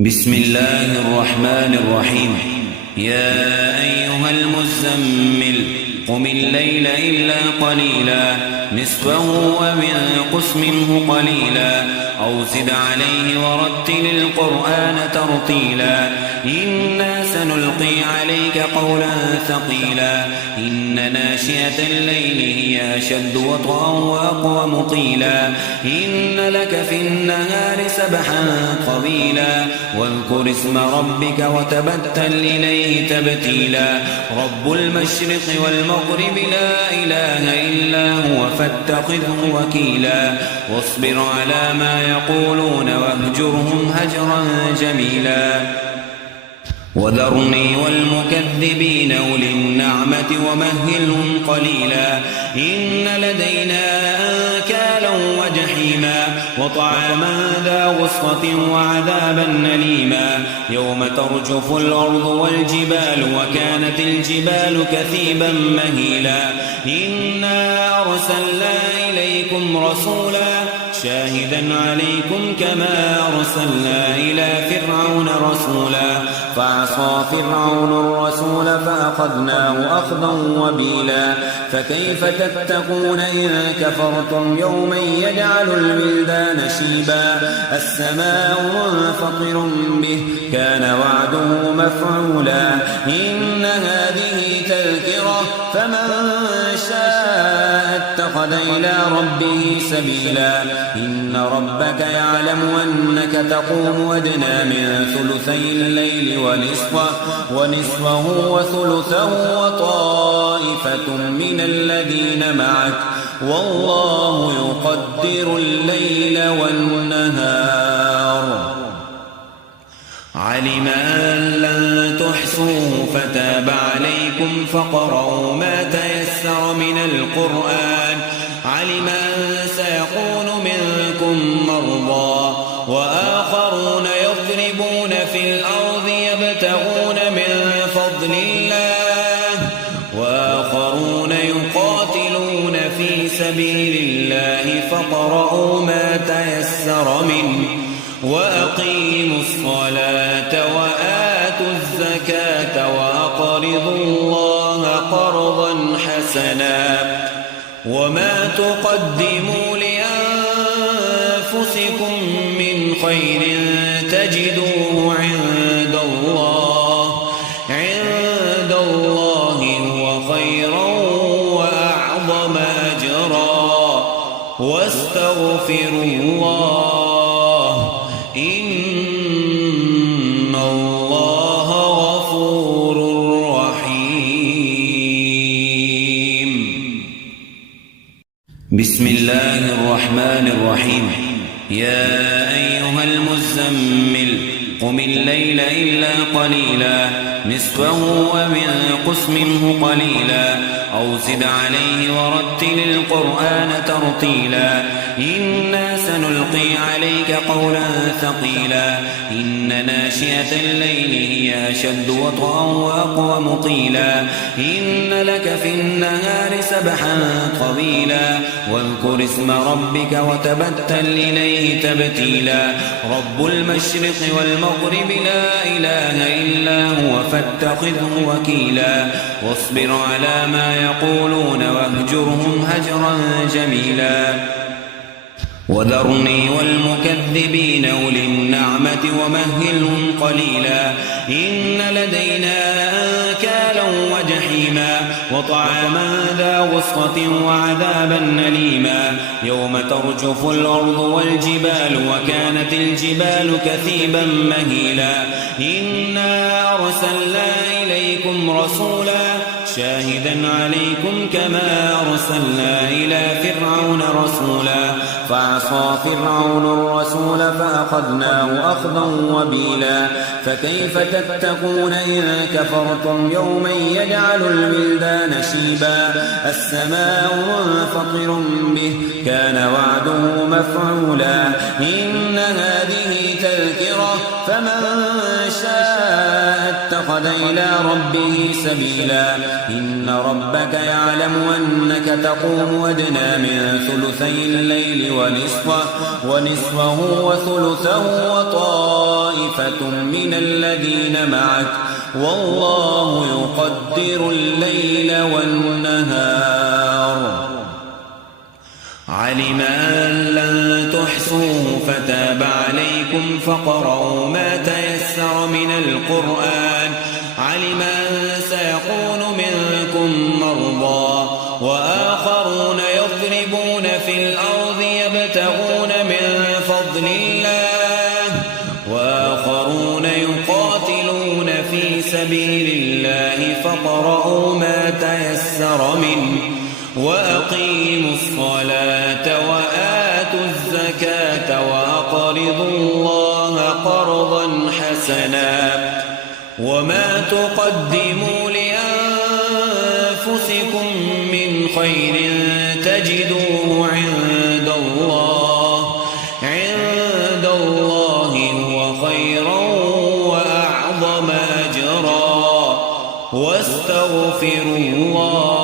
بسم الله الرحمن الرحيم. يا أيها المزمل قم الليل إلا قليلا نصفه وانقص منه قليلا أو زد عليه ورتل القرآن ترتيلا إنا سنلقي عليك قولا ثقيلا إن ناشئة الليل هي أشد وطئا وأقوم قيلا إن لك في النهار سبحا طويلا واذكر اسم ربك وتبتل إليه تبتيلا رب المشرق والمغرب لا إله إلا هو فاتخذه وكيلا واصبر على ما يقولون واهجرهم هجرا جميلا وذرني والمكذبين أولي النعمة ومهلهم قليلا إن لدينا أنكالا وجحيما وطعاما ذا غصة وعذابا أليما يوم ترجف الأرض والجبال وكانت الجبال كثيبا مهيلا إنا أرسلنا إليكم رسولا شاهدا عليكم كما أرسلنا إلى فرعون رسولا فعصى فرعون الرسول فأخذناه أخذا وبيلا فكيف تتقون إن كفرتم يوما يجعل الولدان شيبا السماء منفطر به كان وعده مفعولا إن هذه تذكرة فمن شاء اتخذ إلى ربه سبيلا إن ربك يعلم أنك تقوم أدنى من ثلثي الليل ونصفه وثلثه وطائفة من الذين معك والله يقدر الليل والنهار علم أن لن تحصوه فتاب عليكم فاقرؤوا ما تيسر من القرآن علم أن سيكون منكم مرضى وآخرون يضربون في الأرض يبتغون من فضل الله وآخرون يقاتلون في سبيل الله فاقرؤوا ما تيسر منه وأقيموا الصلاة وآتوا الزكاة وأقرضوا الله قرضا حسنا وما تقدموا لأنفسكم من خير تجدوه عند الله هو خيرا وأعظم أجرا واستغفروا الله إن الله غفور رحيم. بسم الله الرحمن الرحيم. يا أيها المزمل قم الليل إلا قليلا نصفه وانقص منه قليلا أو زد عليه ورتل القرآن ترتيلا إنا سنلقي عليك قولا ثقيلا إن ناشئة الليل هي أشد وطئا وأقوم قيلا إن لك في النهار سبحا طويلا واذكر اسم ربك وتبتل إليه تبتيلا رب المشرق والمغرب لا إله إلا هو فاتخذه وكيلا واصبر على ما يقولون واهجرهم هجرا جميلا وذرني والمكذبين أولي النعمة ومهلهم قليلا إن لدينا أنكالا وجحيما وطعاما ذا غصة وعذابا أليما يوم ترجف الأرض والجبال وكانت الجبال كثيبا مهيلا إنا أرسلنا إليكم رسولا شاهدا عليكم كما أرسلنا إلى فرعون رسولا فعصى فرعون الرسول فأخذناه أخذا وبيلا فكيف تتقون إن كفرتم يوما يجعل الولدان شيبا السماء منفطر به كان وعده مفعولا إن هذه تذكرة فمن شاء اتخذ إلى ربه سبيلا إن ربك يعلم أنك تقوم أدنى من ثلثي الليل ونصفه وثلثه وطائفة من الذين معك والله يقدر الليل والنهار علم أن لن تحصوه فتاب عليكم فاقرؤوا ما تيسر من القرآن علم أن سيكون منكم مرضى وآخرون يضربون في الأرض يبتغون من فضل الله وآخرون يقاتلون في سبيل الله فاقرؤوا ما تيسر منه وأقيموا الصلاة وآتوا الزكاة وأقرضوا الله قرضا حسنا وما تقدموا لأنفسكم من خير تجدوه عند الله هو خيرا وأعظم أجرا واستغفروا الله